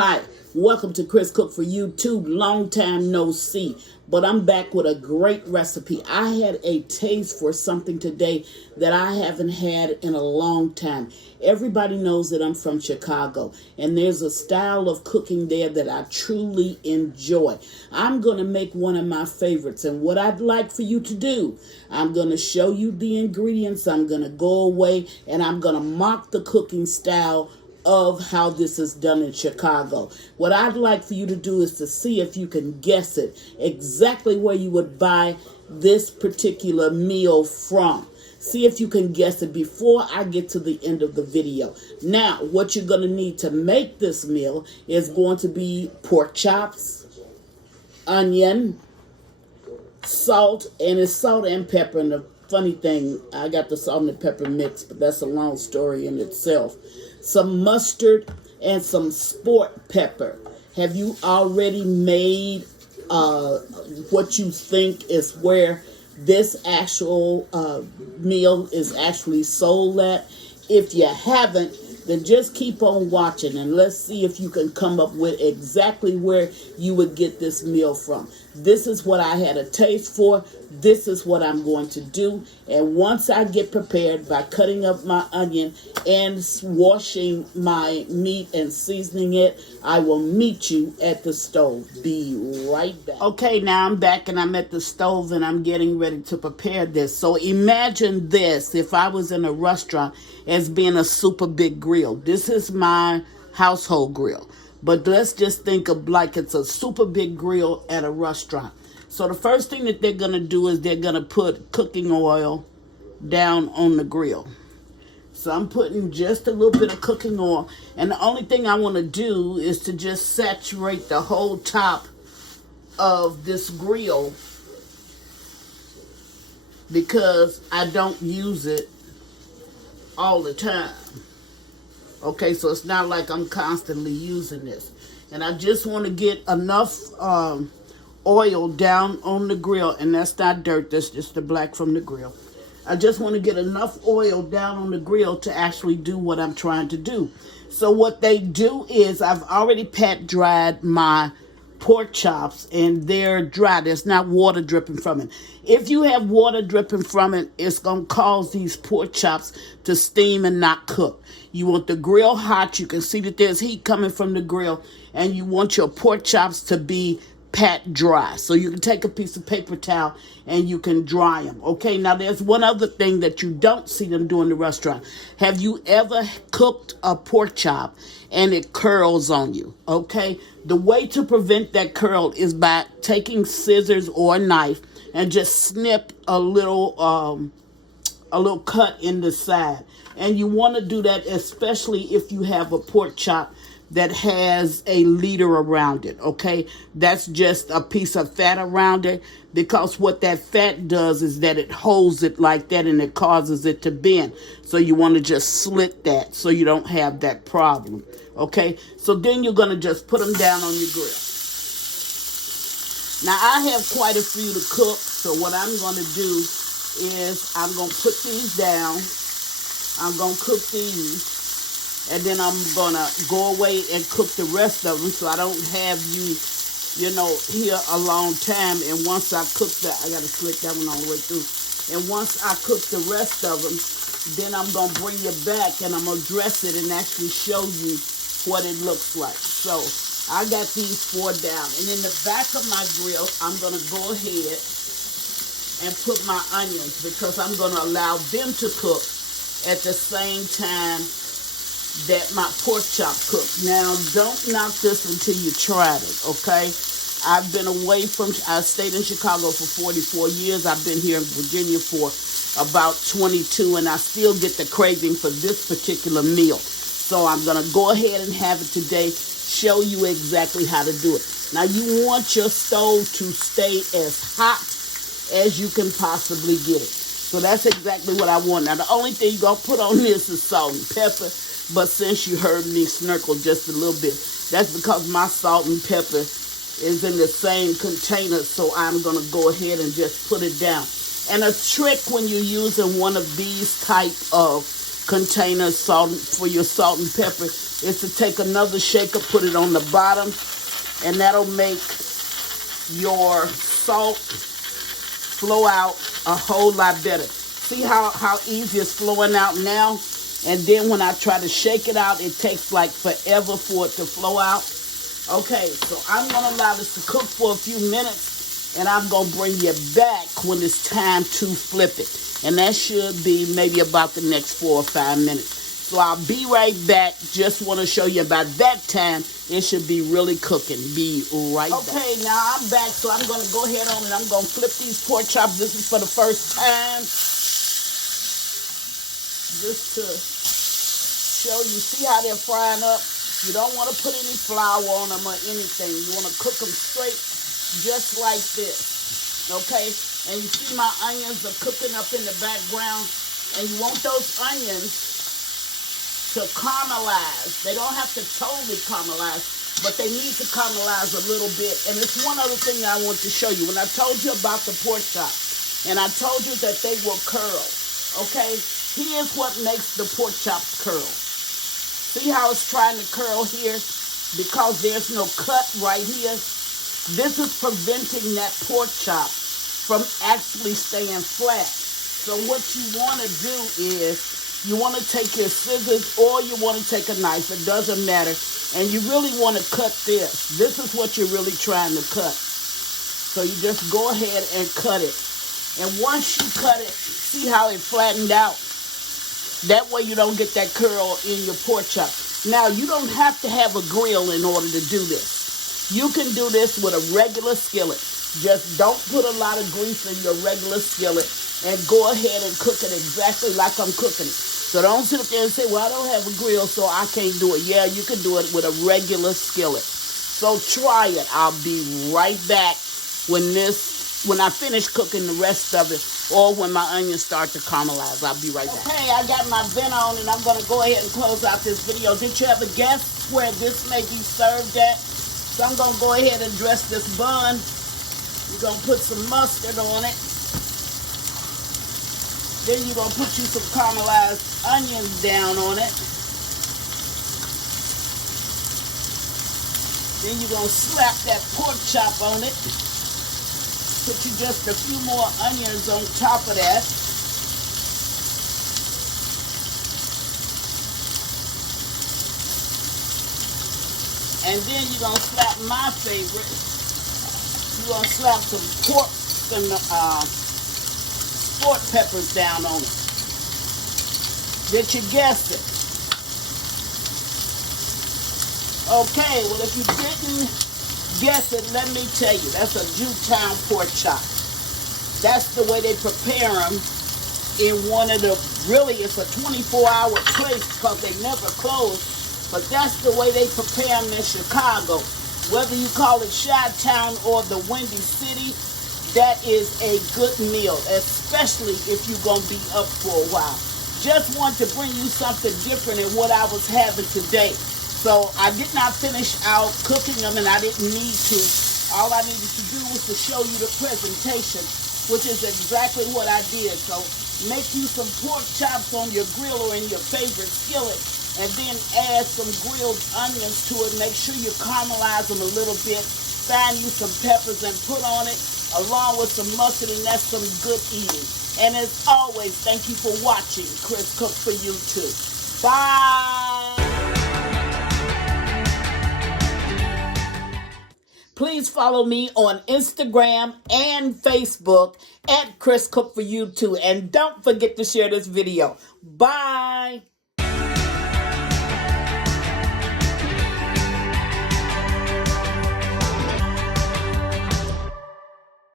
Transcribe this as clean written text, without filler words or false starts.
Hi, welcome to Chris Cook for YouTube. Long time no see, but I'm back with a great recipe. I had a taste for something today that I haven't had in a long time. Everybody knows that I'm from Chicago, and there's a style of cooking there that I truly enjoy. I'm going to make one of my favorites, and what I'd like for you to do, I'm going to show you the ingredients. I'm going to go away, and I'm going to mock the cooking style of how this is done in Chicago. What I'd like for you to do is to see if you can guess it, exactly where you would buy this particular meal from. See if you can guess it before I get to the end of the video. Now, what you're going to need to make this meal is going to be pork chops, onion, salt, and it's salt and pepper. And the funny thing, I got the salt and the pepper mix, but that's a long story in itself. Some mustard and some sport pepper. Have you already made what you think is where this actual meal is actually sold at? If you haven't, then just keep on watching and let's see if you can come up with exactly where you would get this meal from. This is what I had a taste for. This is what I'm going to do. And once I get prepared by cutting up my onion and washing my meat and seasoning it, I will meet you at the stove. Be right back. Okay, now I'm back and I'm at the stove and I'm getting ready to prepare this. So imagine this, if I was in a restaurant, as being a super big grill. This is my household grill. But let's just think of like it's a super big grill at a restaurant. So the first thing that they're going to do is they're going to put cooking oil down on the grill. So I'm putting just a little bit of cooking oil. And the only thing I want to do is to just saturate the whole top of this grill, because I don't use it all the time. Okay, so it's not like I'm constantly using this. And I just want to get enough oil down on the grill. And that's not dirt, that's just the black from the grill. I just want to get enough oil down on the grill to actually do what I'm trying to do. So what they do is I've already pat dried my pork chops and they're dry. There's not water dripping from it. If you have water dripping from it, it's going to cause these pork chops to steam and not cook. You want the grill hot. You can see that there's heat coming from the grill, and you want your pork chops to be pat dry. So you can take a piece of paper towel and you can dry them. Okay, now there's one other thing that you don't see them do in the restaurant. Have you ever cooked a pork chop and it curls on you? Okay, the way to prevent that curl is by taking scissors or a knife and just snip a little cut in the side. And you want to do that especially if you have a pork chop that has a leader around it, okay? That's just a piece of fat around it, because what that fat does is that it holds it like that and it causes it to bend. So you want to just slit that so you don't have that problem, okay? So then you're going to just put them down on your grill. Now, I have quite a few to cook, so what I'm going to do is I'm going to put these down. I'm going to cook these. And then I'm going to go away and cook the rest of them so I don't have you, here a long time. And once I cook that, I got to slick that one all the way through. And once I cook the rest of them, then I'm going to bring it back and I'm going to dress it and actually show you what it looks like. So I got these 4 down. And in the back of my grill, I'm going to go ahead and put my onions, because I'm going to allow them to cook at the same time that my pork chop cooked. Now, don't knock this until you tried it, okay? I stayed in Chicago for 44 years. I've been here in Virginia for about 22, and I still get the craving for this particular meal. So I'm going to go ahead and have it today, show you exactly how to do it. Now, you want your stove to stay as hot as you can possibly get it. So that's exactly what I want. Now, the only thing you're going to put on this is salt and pepper. But since you heard me snirkle just a little bit, that's because my salt and pepper is in the same container. So I'm going to go ahead and just put it down. And a trick when you're using one of these type of container salt for your salt and pepper is to take another shaker, put it on the bottom, and that'll make your salt flow out a whole lot better. See how easy it's flowing out now? And then when I try to shake it out, it takes like forever for it to flow out. Okay, so I'm going to allow this to cook for a few minutes, and I'm going to bring you back when it's time to flip it. And that should be maybe about the next 4 or 5 minutes. So I'll be right back. Just want to show you about that time. It should be really cooking. Be right back. Okay, now I'm back, so I'm going to go ahead on and I'm going to flip these pork chops. This is for the first time. Just to show you, see how they're frying up? You don't want to put any flour on them or anything. You want to cook them straight just like this, okay? And you see my onions are cooking up in the background, and you want those onions to caramelize. They don't have to totally caramelize, but they need to caramelize a little bit. And it's one other thing I want to show you. When I told you about the pork chops, and I told you that they will curl, okay? Here's what makes the pork chops curl. See how it's trying to curl here? Because there's no cut right here. This is preventing that pork chop from actually staying flat. So what you want to do is you want to take your scissors or you want to take a knife. It doesn't matter. And you really want to cut this. This is what you're really trying to cut. So you just go ahead and cut it. And once you cut it, see how it flattened out? That way you don't get that curl in your pork chop. Now, you don't have to have a grill in order to do this. You can do this with a regular skillet. Just don't put a lot of grease in your regular skillet and go ahead and cook it exactly like I'm cooking it. So don't sit there and say, well, I don't have a grill, so I can't do it. Yeah, you can do it with a regular skillet. So try it. I'll be right back when I finish cooking the rest of it, or when my onions start to caramelize. I'll be right back. Okay, I got my vent on, and I'm going to go ahead and close out this video. Did you ever guess where this may be served at? So I'm going to go ahead and dress this bun. You're going to put some mustard on it. Then you're going to put you some caramelized onions down on it. Then you're going to slap that pork chop on it. Put you just a few more onions on top of that. And then you're going to slap my favorite. You're going to slap some sport peppers down on it. Did you guess it? Okay, well, if you didn't guess it, let me tell you, that's a Jewtown pork chop. That's the way they prepare them in one of the, really it's a 24-hour place because they never close, but that's the way they prepare them in Chicago. Whether you call it Jewtown or the Windy City, that is a good meal, especially if you're going to be up for a while. Just want to bring you something different in what I was having today. So I did not finish out cooking them, and I didn't need to. All I needed to do was to show you the presentation, which is exactly what I did. So make you some pork chops on your grill or in your favorite skillet, and then add some grilled onions to it. Make sure you caramelize them a little bit. Find you some peppers and put on it, along with some mustard, and that's some good eating. And as always, thank you for watching Chris Cook for You Too. Bye! Please follow me on Instagram and Facebook at Chris Cook for You Too. And don't forget to share this video. Bye.